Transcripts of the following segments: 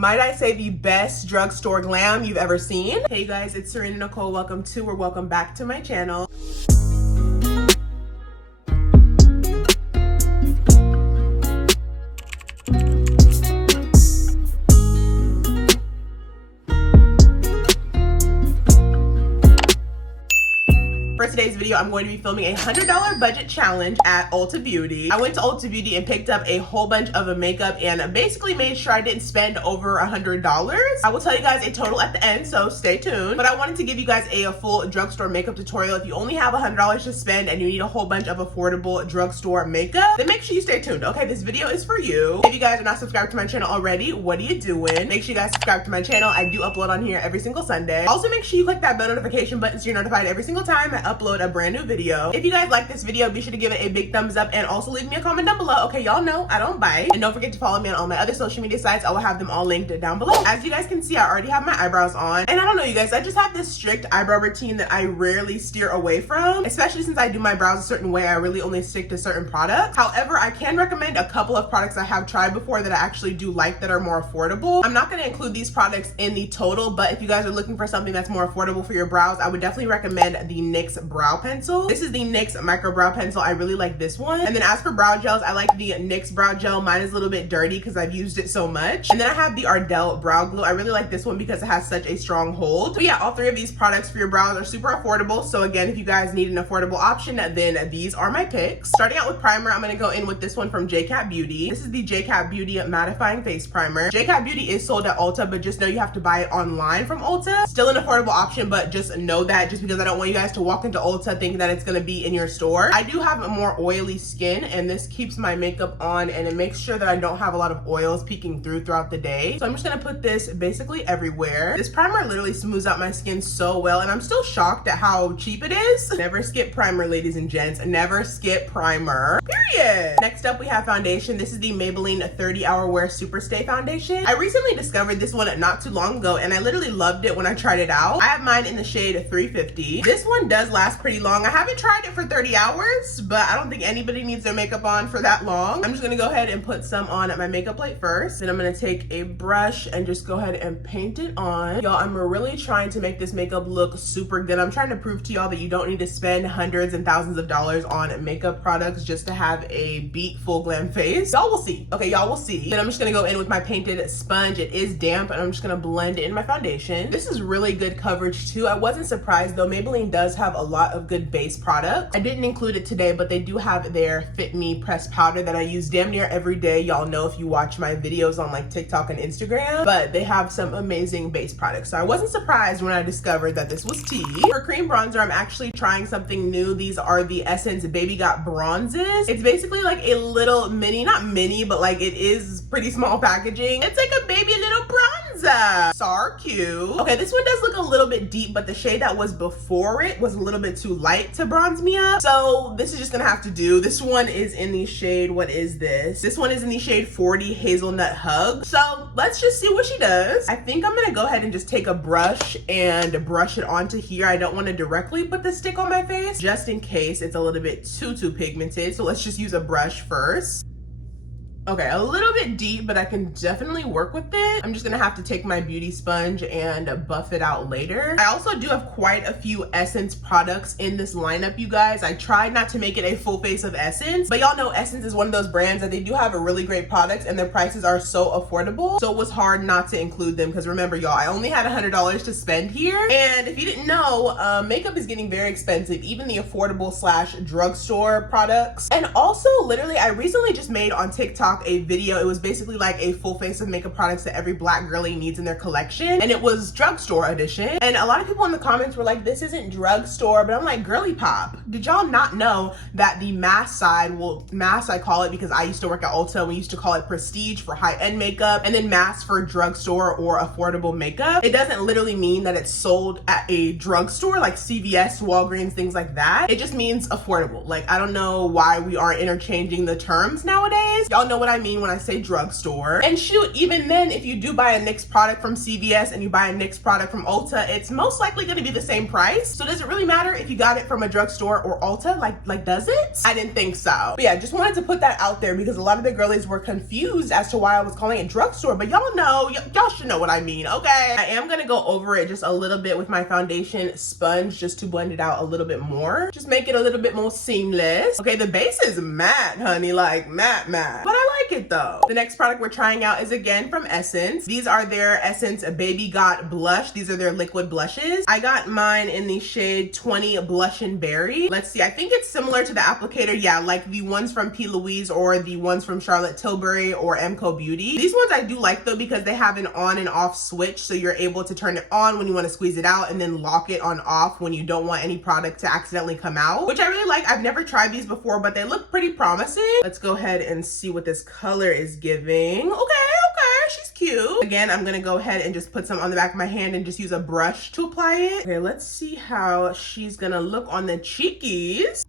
Might I say the best drugstore glam you've ever seen? Hey guys, it's Serena Nicole. Welcome back to my channel. For today's video, I'm going to be filming a $100 budget challenge at Ulta Beauty. I went to Ulta Beauty and picked up a whole bunch of makeup and basically made sure I didn't spend over $100. I will tell you guys a total at the end, so stay tuned. But I wanted to give you guys a full drugstore makeup tutorial. If you only have $100 to spend and you need a whole bunch of affordable drugstore makeup, then make sure you stay tuned, okay? This video is for you. If you guys are not subscribed to my channel already, what are you doing? Make sure you guys subscribe to my channel. I do upload on here every single Sunday. Also, make sure you click that bell notification button so you're notified every single time I upload a brand new video. If you guys like this video, be sure to give it a big thumbs up and also leave me a comment down below. Okay, y'all know I don't bite. And don't forget to follow me on all my other social media sites. I will have them all linked down below. As you guys can see, I already have my eyebrows on. And I don't know, you guys, I just have this strict eyebrow routine that I rarely steer away from, especially since I do my brows a certain way. I really only stick to certain products. However, I can recommend a couple of products I have tried before that I actually do like that are more affordable. I'm not going to include these products in the total, but if you guys are looking for something that's more affordable for your brows, I would definitely recommend the NYX brow pencil. This is the NYX micro brow pencil. I really like this one. And then as for brow gels, I like the NYX brow gel. Mine is a little bit dirty because I've used it so much. And then I have the Ardell brow glue. I really like this one because it has such a strong hold. But yeah, all three of these products for your brows are super affordable. So again, if you guys need an affordable option, then these are my picks. Starting out with primer, I'm going to go in with this one from Beauty. This is the Beauty mattifying face primer. Beauty is sold at Ulta, but just know you have to buy it online from Ulta. Still an affordable option, but just know that, just because I don't want you guys to walk into Ulta thinking that it's going to be in your store. I do have a more oily skin, and this keeps my makeup on and it makes sure that I don't have a lot of oils peeking throughout the day. So I'm just going to put this basically everywhere. This primer literally smooths out my skin so well, and I'm still shocked at how cheap it is. Never skip primer, ladies and gents. Never skip primer. Period. Next up, we have foundation. This is the Maybelline 30 Hour Wear Super Stay Foundation. I recently discovered this one not too long ago, and I literally loved it when I tried it out. I have mine in the shade 350. This one does last pretty long. I haven't tried it for 30 hours, but I don't think anybody needs their makeup on for that long. I'm just gonna go ahead and put some on at my makeup plate first. Then I'm gonna take a brush and just go ahead and paint it on. Y'all, I'm really trying to make this makeup look super good. I'm trying to prove to y'all that you don't need to spend hundreds and thousands of dollars on makeup products just to have a beat full glam face. Y'all will see. Okay, y'all will see. Then I'm just gonna go in with my painted sponge. It is damp, and I'm just gonna blend it in my foundation. This is really good coverage too. I wasn't surprised though. Maybelline does have a lot of good base products. I didn't include it today, but they do have their Fit Me pressed powder that I use damn near every day. Y'all know if you watch my videos on like TikTok and Instagram, but they have some amazing base products. So I wasn't surprised when I discovered that this was tea. For cream bronzer, I'm actually trying something new. These are the Essence Baby Got bronzes. It's basically like a little mini, not mini, but like it is pretty small packaging. It's like a baby little bronzer. So cute. Okay, this one does look a little bit deep, but the shade that was before it was a little bit too light to bronze me up. So this is just gonna have to do. This one is in the shade, what is this? This one is in the shade 40 Hazelnut Hug. So let's just see what she does. I think I'm gonna go ahead and just take a brush and brush it onto here. I don't want to directly put the stick on my face just in case it's a little bit too pigmented. So let's just use a brush first. Okay, a little bit deep, but I can definitely work with it. I'm just gonna have to take my beauty sponge and buff it out later. I also do have quite a few Essence products in this lineup, you guys. I tried not to make it a full face of Essence, but y'all know Essence is one of those brands that they do have a really great products and their prices are so affordable. So it was hard not to include them because remember, y'all, I only had $100 to spend here. And if you didn't know, makeup is getting very expensive, even the affordable / drugstore products. And also, literally, I recently just made on TikTok a video. It was basically like a full face of makeup products that every black girly needs in their collection, and it was drugstore edition. And a lot of people in the comments were like, this isn't drugstore, but I'm like, girly pop, did y'all not know that the mass side, well, mass I call it because I used to work at Ulta, we used to call it prestige for high-end makeup, and then mass for drugstore or affordable makeup. It doesn't literally mean that it's sold at a drugstore like CVS, Walgreens, things like that. It just means affordable. Like, I don't know why we aren't interchanging the terms nowadays. Y'all know what I mean when I say drugstore. And shoot, even then, if you do buy a NYX product from CVS and you buy a NYX product from Ulta, it's most likely gonna be the same price. So does it really matter if you got it from a drugstore or Ulta? Like does it? I didn't think so. But yeah, just wanted to put that out there because a lot of the girlies were confused as to why I was calling it drugstore, but y'all know, y'all should know what I mean, okay? I am gonna go over it just a little bit with my foundation sponge just to blend it out a little bit more. Just make it a little bit more seamless. Okay, the base is matte, honey, like matte. But I like it though. The next product we're trying out is again from Essence. These are their Essence Baby Got Blush. These are their liquid blushes. I got mine in the shade 20 Blush and Berry. Let's see, I think it's similar to the applicator. Yeah, like the ones from P. Louise or the ones from Charlotte Tilbury or Emco Beauty. These ones I do like though because they have an on and off switch, so you're able to turn it on when you want to squeeze it out and then lock it on off when you don't want any product to accidentally come out, which I really like. I've never tried these before, but they look pretty promising. Let's go ahead and see what this color is giving. Okay, she's cute. Again, I'm gonna go ahead and just put some on the back of my hand and just use a brush to apply it. Okay, let's see how she's gonna look on the cheekies.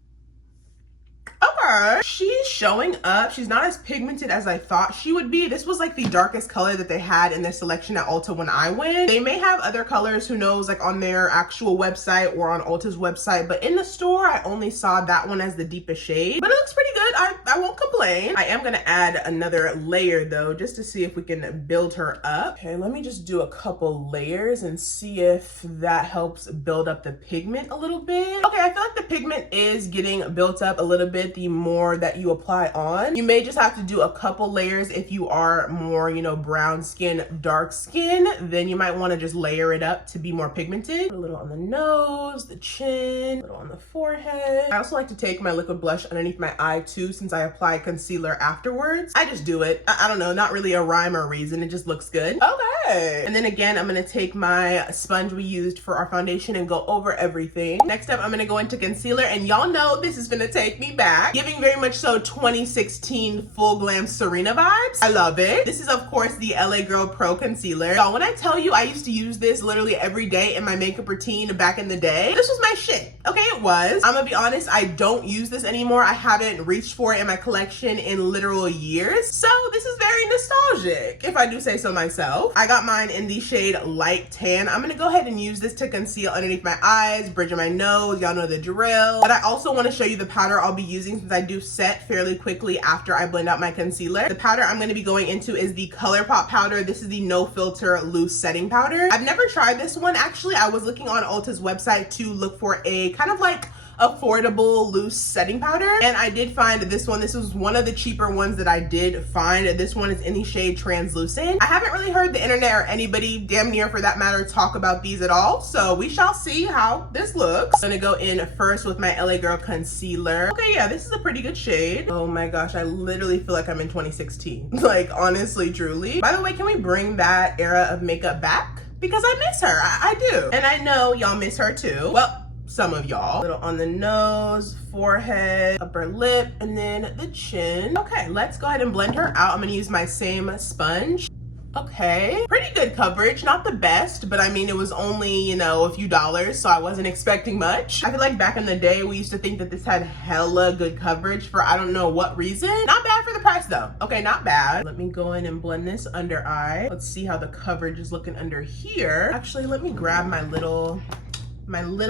Okay, she's showing up. She's not as pigmented as I thought she would be. This was like the darkest color that they had in their selection at Ulta when I went. They may have other colors, who knows, like on their actual website or on Ulta's website, but in the store I only saw that one as the deepest shade, but it looks pretty good. I won't complain. I am gonna add another layer though, just to see if we can build her up. Okay, let me just do a couple layers and see if that helps build up the pigment a little bit. Okay, I feel like the pigment is getting built up a little bit the more that you apply on. You may just have to do a couple layers if you are more, you know, brown skin, dark skin, then you might want to just layer it up to be more pigmented. Put a little on the nose, the chin, a little on the forehead. I also like to take my liquid blush underneath my eye too, since I apply concealer afterwards. I just do it. I don't know, not really a rhyme or reason, it just looks good. Okay, and then again, I'm gonna take my sponge we used for our foundation and go over everything. Next up, I'm gonna go into concealer, and y'all know this is gonna take me back, giving very much so 2016 full glam Serena vibes. I love it. This is of course the LA Girl Pro Concealer. Y'all, when I tell you I used to use this literally every day in my makeup routine back in the day, this was my shit. Okay, it was. I'm gonna be honest, I don't use this anymore. I haven't reached for it in my collection in literal years. So this is very nostalgic, if I do say so myself. I got mine in the shade Light Tan. I'm gonna go ahead and use this to conceal underneath my eyes, bridge of my nose. Y'all know the drill. But I also want to show you the powder I'll be using since I do set fairly quickly after I blend out my concealer. The powder I'm going to be going into is the ColourPop powder. This is the No Filter Loose Setting Powder. I've never tried this one. Actually, I was looking on Ulta's website to look for a kind of like affordable loose setting powder, and I did find this one. This was one of the cheaper ones that I did find. This one is in the shade Translucent. I haven't really heard the internet or anybody, damn near for that matter, talk about these at all, so we shall see how this looks. I'm gonna go in first with my LA Girl concealer. Okay, yeah, this is a pretty good shade. Oh my gosh, I literally feel like I'm in 2016. Like, honestly, truly. By the way, can we bring that era of makeup back? Because I miss her, I do. And I know y'all miss her too. Well, some of y'all. A little on the nose, forehead, upper lip, and then the chin. Okay, let's go ahead and blend her out. I'm gonna use my same sponge. Okay, pretty good coverage, not the best, but I mean, it was only, you know, a few dollars, so I wasn't expecting much. I feel like back in the day, we used to think that this had hella good coverage for I don't know what reason. Not bad for the price though. Okay, not bad. Let me go in and blend this under eye. Let's see how the coverage is looking under here. Actually, let me grab my little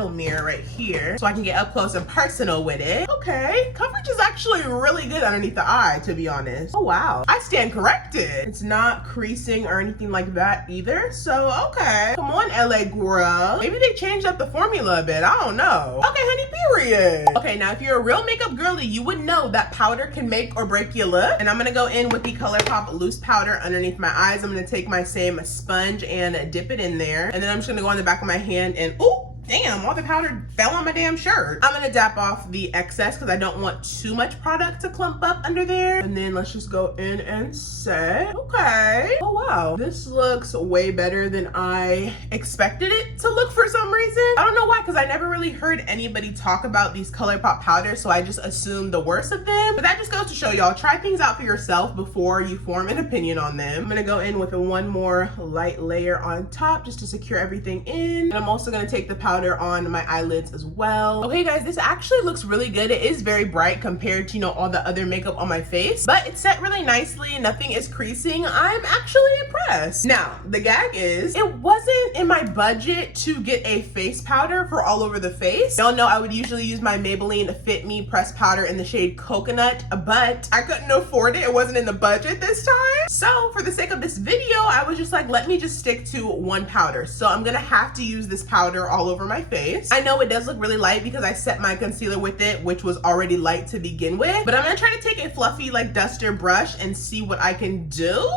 mirror right here so I can get up close and personal with it. Okay, coverage is actually really good underneath the eye, to be honest. Oh wow, I stand corrected. It's not creasing or anything like that either, so okay. Come on, LA Girl. Maybe they changed up the formula a bit, I don't know. Okay, honey, period. Okay, now if you're a real makeup girly, you would know that powder can make or break your look. And I'm gonna go in with the ColourPop loose powder underneath my eyes. I'm gonna take my same sponge and dip it in there. And then I'm just gonna go on the back of my hand and, ooh, damn, all the powder fell on my damn shirt. I'm gonna dap off the excess because I don't want too much product to clump up under there. And then let's just go in and set. Okay. Oh wow, this looks way better than I expected it to look for some reason. I don't know why, because I never really heard anybody talk about these ColourPop powders, so I just assumed the worst of them. But that just goes to show y'all, try things out for yourself before you form an opinion on them. I'm gonna go in with one more light layer on top just to secure everything in. And I'm also gonna take the powder powder on my eyelids as well. Okay guys, this actually looks really good. It is very bright compared to, you know, all the other makeup on my face, but it's set really nicely. Nothing is creasing. I'm actually impressed. Now, the gag is, it wasn't in my budget to get a face powder for all over the face. Y'all know I would usually use my Maybelline Fit Me pressed powder in the shade Coconut, but I couldn't afford it. It wasn't in the budget this time. So for the sake of this video, I was just like, let me just stick to one powder. So I'm gonna have to use this powder all over my face. I know it does look really light because I set my concealer with it, which was already light to begin with, but I'm gonna try to take a fluffy like duster brush and see what I can do.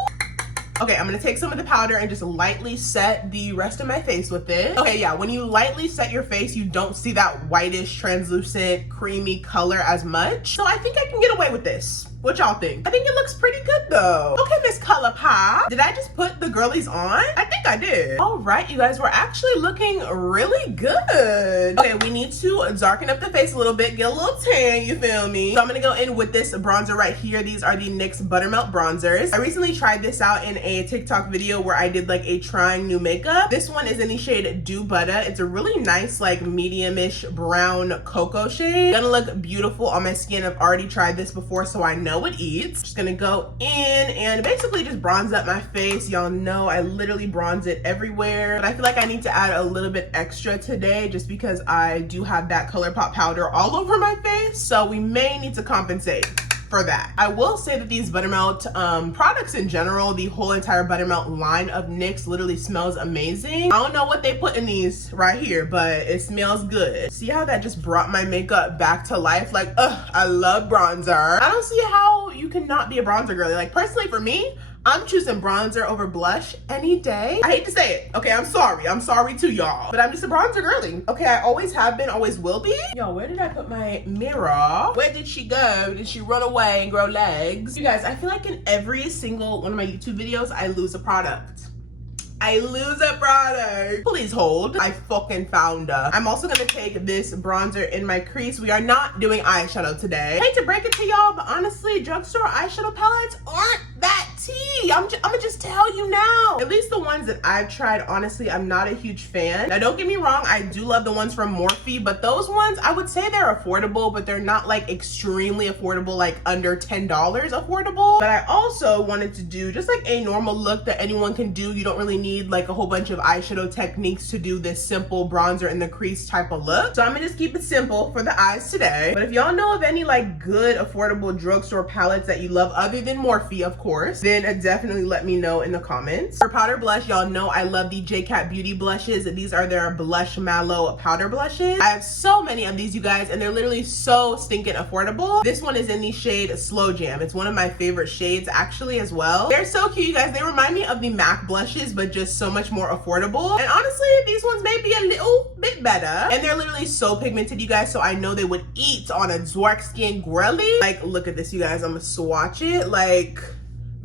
Okay, I'm gonna take some of the powder and just lightly set the rest of my face with it. Okay, yeah, when you lightly set your face, you don't see that whitish, translucent, creamy color as much. So I think I can get away with this. What y'all think? I think it looks pretty good though. Okay, Miss ColourPop. Did I just put the girlies on? I think I did. All right, you guys, we're actually looking really good. Okay, we need to darken up the face a little bit, get a little tan, you feel me? So I'm gonna go in with this bronzer right here. These are the NYX Buttermelt bronzers. I recently tried this out in a TikTok video where I did like a trying new makeup. This one is in the shade Do Butter. It's a really nice like medium-ish brown cocoa shade. Gonna look beautiful on my skin. I've already tried this before, so I know it eats. Just gonna go in and basically just bronze up my face. Y'all know I literally bronze it everywhere, but I feel like I need to add a little bit extra today just because I do have that ColourPop powder all over my face, so we may need to compensate for that. I will say that these Buttermelt products in general, the whole entire Buttermelt line of NYX literally smells amazing. I don't know what they put in these right here, but it smells good. See how that just brought my makeup back to life? Like, ugh, I love bronzer. I don't see how you cannot be a bronzer girly. Like, personally for me, I'm choosing bronzer over blush any day. I hate to say it. Okay, I'm sorry to y'all, but I'm just a bronzer girly. Okay, I always have been, always will be. Yo, where did I put my mirror? Where did she go? Did she run away and grow legs? You guys, I feel like in every single one of my YouTube videos, I lose a product. I lose a product. Please hold. I fucking found her. I'm also gonna take this bronzer in my crease. We are not doing eyeshadow today. I hate to break it to y'all, but honestly, drugstore eyeshadow palettes aren't that tea. I'm gonna just tell you now. At least the ones that I've tried, honestly, I'm not a huge fan. Now, don't get me wrong, I do love the ones from Morphe, but those ones, I would say they're affordable, but they're not like extremely affordable, like under $10 affordable. But I also wanted to do just like a normal look that anyone can do. You don't really need like a whole bunch of eyeshadow techniques to do this simple bronzer in the crease type of look. So I'm gonna just keep it simple for the eyes today. But if y'all know of any like good affordable drugstore palettes that you love other than Morphe, of course, then definitely let me know in the comments. For powder blush, y'all know I love the Beauty blushes. These are their Blush Mallow powder blushes. I have so many of these, you guys, and they're literally so stinking affordable. This one is in the shade Slow Jam. It's one of my favorite shades actually as well. They're so cute, you guys. They remind me of the MAC blushes, but just so much more affordable. And honestly, these ones may be a little bit better. And they're literally so pigmented, you guys, so I know they would eat on a dark skin girly. Like, look at this, you guys. I'm gonna swatch it. Like,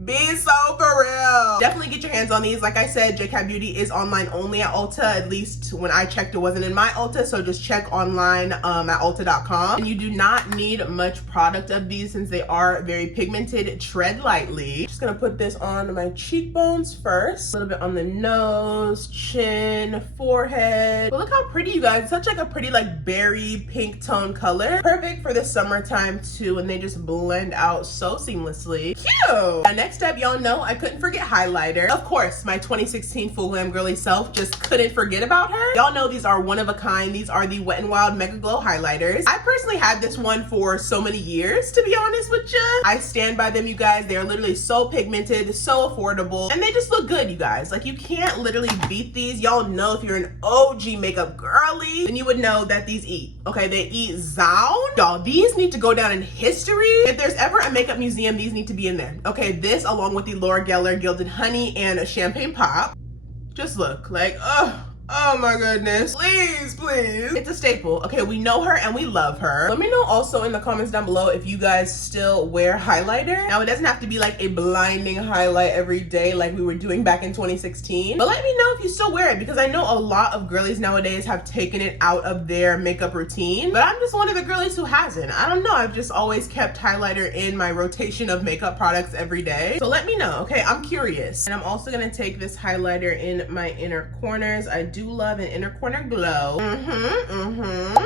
be so for real. Definitely get your hands on these. Like I said, Beauty is online only at Ulta. At least when I checked, it wasn't in my Ulta, so just check online at ulta.com. And you do not need much product of these since they are very pigmented. Tread lightly. Just gonna put this on my cheekbones first. A little bit on the nose, chin, forehead. But look how pretty, you guys. It's such like a pretty like berry pink tone color. Perfect for the summertime too, and they just blend out so seamlessly. Cute! And next up, y'all know I couldn't forget highlighter. Of course, my 2016 Full Glam Girly self just couldn't forget about her. Y'all know these are one of a kind. These are the Wet n Wild Mega Glow highlighters. I personally had this one for so many years, to be honest with you. I stand by them, you guys. They're literally so pigmented, so affordable, and they just look good, you guys. Like, you can't literally beat these. Y'all know if you're an OG makeup girly, then you would know that these eat. Okay, they eat sound. Y'all, these need to go down in history. If there's ever a makeup museum, these need to be in there. Okay, this along with the Laura Geller Gilded Honey and Champagne Pop. Just look like, oh my goodness. Please, please. It's a staple. Okay, we know her and we love her. Let me know also in the comments down below if you guys still wear highlighter. Now, it doesn't have to be like a blinding highlight every day like we were doing back in 2016. But let me know if you still wear it, because I know a lot of girlies nowadays have taken it out of their makeup routine. But I'm just one of the girlies who hasn't. I don't know. I've just always kept highlighter in my rotation of makeup products every day. So let me know. Okay, I'm curious. And I'm also gonna take this highlighter in my inner corners. I do do love an inner corner glow.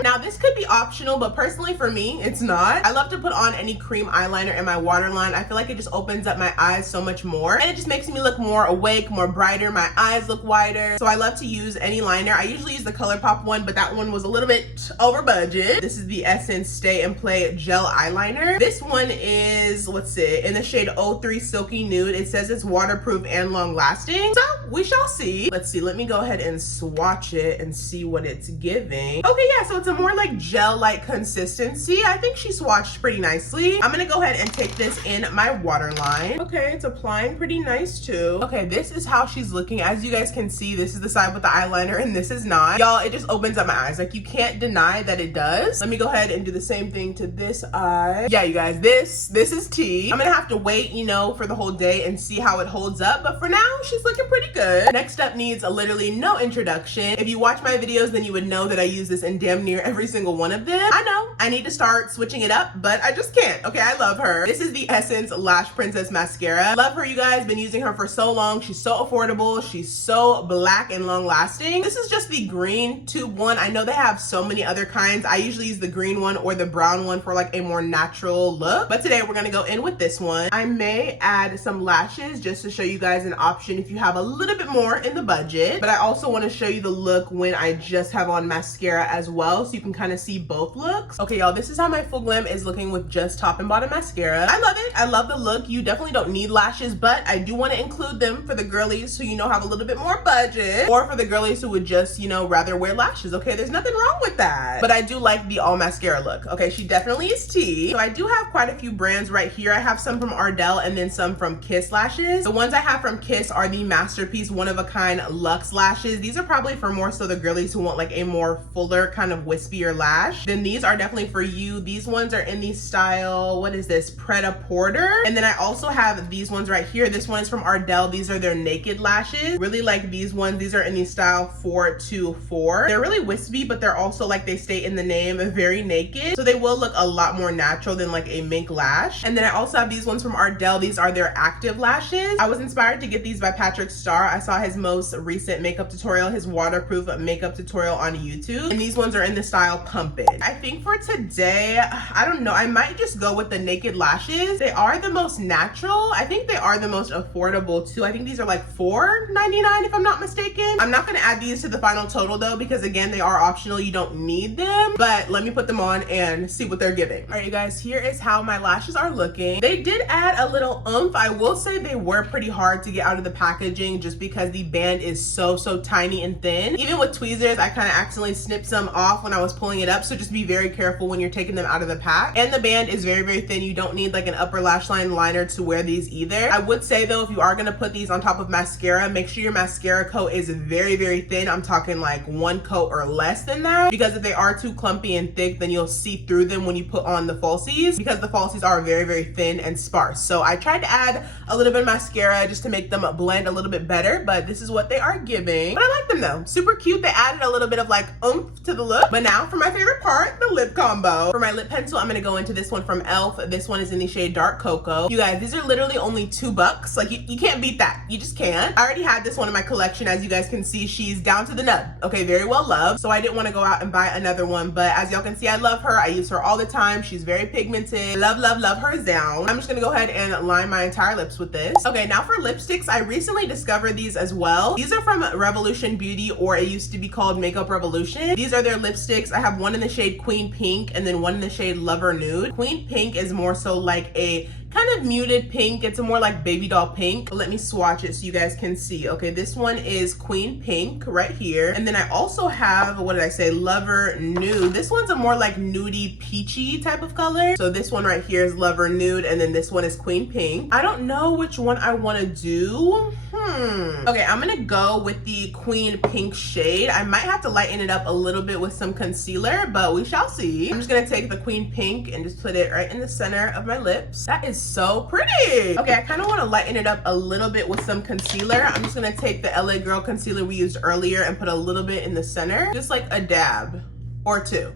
Now this could be optional, but personally for me, it's not. I love to put on any cream eyeliner in my waterline. I feel like it just opens up my eyes so much more, and it just makes me look more awake, more brighter. My eyes look wider. So I love to use any liner. I usually use the ColourPop one, but that one was a little bit over budget. This is the Essence Stay and Play Gel Eyeliner. This one is, what's it, in the shade 03 Silky Nude. It says it's waterproof and long lasting, so we shall see. Let's see, let me go ahead and swatch it and see what it's giving. Okay, yeah, so it's a more like gel-like consistency. I think she swatched pretty nicely. I'm gonna go ahead and take this in my waterline. Okay, it's applying pretty nice too. Okay, this is how she's looking. As you guys can see, this is the side with the eyeliner and this is not. Y'all, it just opens up my eyes. Like, you can't deny that it does. Let me go ahead and do the same thing to this eye. Yeah, you guys, this is tea. I'm gonna have to wait, you know, for the whole day and see how it holds up, but for now, she's looking pretty good. Next up needs literally no introduction. If you watch my videos, then you would know that I use this in damn near every single one of them. I know, I need to start switching it up, but I just can't. Okay, I love her. This is the Essence Lash Princess Mascara. Love her, you guys. Been using her for so long. She's so affordable. She's so black and long lasting. This is just the green tube one. I know they have so many other kinds. I usually use the green one or the brown one for like a more natural look, but today we're gonna go in with this one. I may add some lashes just to show you guys an option if you have a little bit more in the budget, but I also want to show you the look when I just have on mascara as well, so you can kind of see both looks. Okay, y'all, this is how my full glam is looking with just top and bottom mascara. I love it. I love the look. You definitely don't need lashes, but I do want to include them for the girlies who, you know, have a little bit more budget, or for the girlies who would just, you know, rather wear lashes. Okay, there's nothing wrong with that, but I do like the all mascara look. Okay, she definitely is tea. So I do have quite a few brands right here. I have some from Ardell and then some from Kiss Lashes. The ones I have from Kiss are the Masterpiece One of a Kind Luxe Lashes. These are probably for more so the girlies who want like a more fuller kind of wispier lash. Then these are definitely for you. These ones are in the style, what is this, Pret-a-Porter. And then I also have these ones right here. This one is from Ardell. These are their naked lashes. Really like these ones. These are in the style 424. They're really wispy, but they're also, like they state in the name, very naked. So they will look a lot more natural than like a mink lash. And then I also have these ones from Ardell. These are their active lashes. I was inspired to get these by Patrick Starr. I saw his most recent makeup tutorial, his waterproof makeup tutorial on YouTube. And these ones are in the style Pump It. I think for today, I don't know, I might just go with the naked lashes. They are the most natural. I think they are the most affordable too. I think these are like $4.99 if I'm not mistaken. I'm not gonna add these to the final total though, because again, they are optional. You don't need them, but let me put them on and see what they're giving. All right, you guys, here is how my lashes are looking. They did add a little oomph. I will say they were pretty hard to get out of the packaging just because the band is so tiny and thin. Even with tweezers, I kind of accidentally snipped some off when I was pulling it up, so just be very careful when you're taking them out of the pack. And the band is very thin. You don't need like an upper lash line liner to wear these either. I would say though, if you are gonna put these on top of mascara, make sure your mascara coat is very thin. I'm talking like one coat or less than that, because if they are too clumpy and thick, then you'll see through them when you put on the falsies, because the falsies are very thin and sparse. So I tried to add a little bit of mascara just to make them blend a little bit better, but this is what they are giving. But I like them though, super cute. They added a little bit of like oomph to the look. But now for my favorite part, the lip combo. For my lip pencil, I'm gonna go into this one from e.l.f. This one is in the shade Dark Cocoa. You guys, these are literally only $2. Like you can't beat that. You just can't. I already had this one in my collection. As you guys can see, she's down to the nub. Okay, very well loved. So I didn't want to go out and buy another one, but as y'all can see, I love her. I use her all the time. She's very pigmented. Love her down. I'm just gonna go ahead and line my entire lips with this. Okay, now for lipsticks, I recently discovered these as well. These are from Revolution Beauty, or it used to be called Makeup Revolution. These are their lipsticks. I have one in the shade Queen Pink and then one in the shade Lover Nude. Queen Pink is more so like a kind of muted pink. It's a more like baby doll pink. Let me swatch it so you guys can see. Okay, this one is Queen Pink right here. And then I also have, what did I say, Lover Nude. This one's a more like nudie peachy type of color. So this one right here is Lover Nude, and then this one is Queen Pink. I don't know which one I want to do. Okay, I'm gonna go with the Queen Pink shade. I might have to lighten it up a little bit with some concealer, but we shall see. I'm just gonna take the Queen Pink and just put it right in the center of my lips. That is so pretty. Okay, I kind of want to lighten it up a little bit with some concealer. I'm just gonna take the LA Girl concealer we used earlier and put a little bit in the center, just like a dab or two.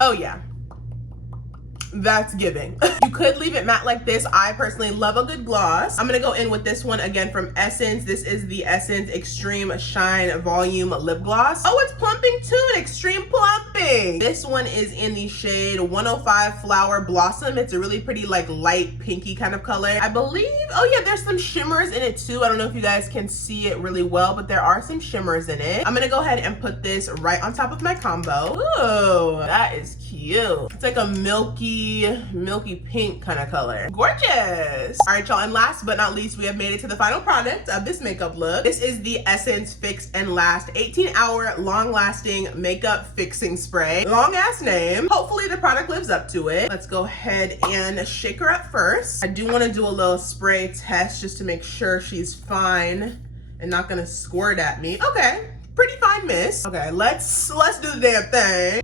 Oh yeah. that's giving. You could leave it matte like this. I personally love a good gloss. I'm gonna go in with this one again from Essence. This is the Essence Extreme Shine Volume Lip Gloss. Oh, it's plumping too, an extreme plumping. This one is in the shade 105 Flower Blossom. It's a really pretty like light pinky kind of color. I believe, oh yeah, there's some shimmers in it too. I don't know if you guys can see it really well, but there are some shimmers in it. I'm gonna go ahead and put this right on top of my combo. Ooh, that is cute. It's like a milky pink kind of color. Gorgeous. All right, y'all, and last but not least, we have made it to the final product of this makeup look. This is the Essence Fix and Last 18-hour long-lasting makeup fixing spray. Long ass name. Hopefully the product lives up to it. Let's go ahead and shake her up first. I do want to do a little spray test just to make sure she's fine and not gonna squirt at me. Okay, pretty fine, miss. Okay, let's do the damn thing.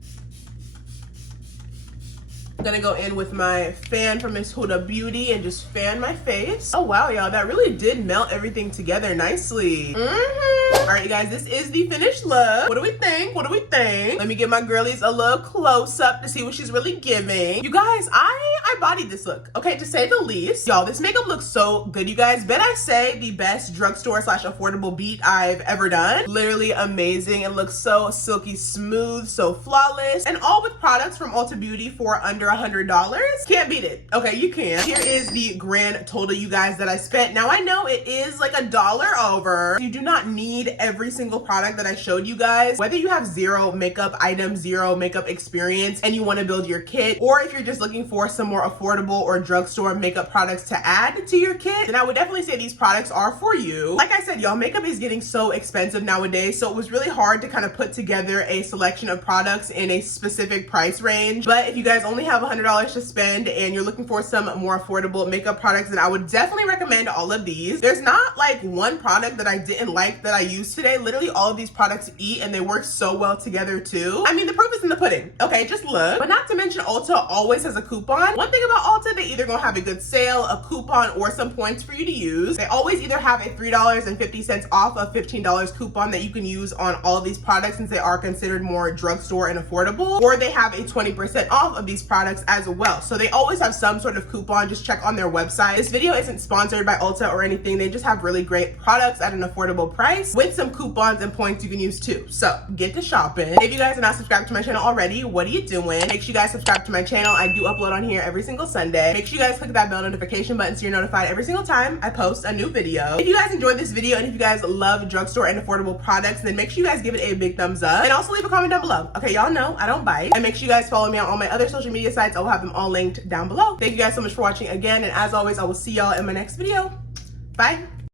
I'm gonna go in with my fan from Miss Ulta Beauty and just fan my face. Oh wow, y'all, that really did melt everything together nicely. All right, you guys, this is the finished look. What do we think? What do we think? Let me give my girlies a little close up to see what she's really giving. You guys, I bodied this look, okay, to say the least. Y'all, this makeup looks so good, you guys. Bet I say the best drugstore / affordable beat I've ever done. Literally amazing. It looks so silky smooth, so flawless, and all with products from Ulta Beauty for under $100. Can't beat it. Okay, you can. Here is the grand total, you guys, that I spent. Now I know it is like $1 over. You do not need every single product that I showed you guys. Whether you have zero makeup items, zero makeup experience, and you want to build your kit, or if you're just looking for some more affordable or drugstore makeup products to add to your kit, then I would definitely say these products are for you. Like I said, y'all, makeup is getting so expensive nowadays, so it was really hard to kind of put together a selection of products in a specific price range. But if you guys only have $100 to spend and you're looking for some more affordable makeup products, then I would definitely recommend all of these. There's not like one product that I didn't like that I used today. Literally all of these products eat and they work so well together too. I mean, the proof is in the pudding. Okay, just look. But not to mention, Ulta always has a coupon. One thing about Ulta, they either gonna have a good sale, a coupon, or some points for you to use. They always either have a $3.50 off a $15 coupon that you can use on all of these products since they are considered more drugstore and affordable, or they have a 20% off of these products as well. So they always have some sort of coupon. Just check on their website. This video isn't sponsored by Ulta or anything. They just have really great products at an affordable price with some coupons and points you can use too. So get to shopping. If you guys are not subscribed to my channel already, what are you doing? Make sure you guys subscribe to my channel. I do upload on here every single Sunday. Make sure you guys click that bell notification button so you're notified every single time I post a new video. If you guys enjoyed this video and if you guys love drugstore and affordable products, then make sure you guys give it a big thumbs up and also leave a comment down below. Okay, y'all know I don't bite. And make sure you guys follow me on all my other social media sites. I will have them all linked down below. Thank you guys so much for watching again, and as always, I will see y'all in my next video. Bye.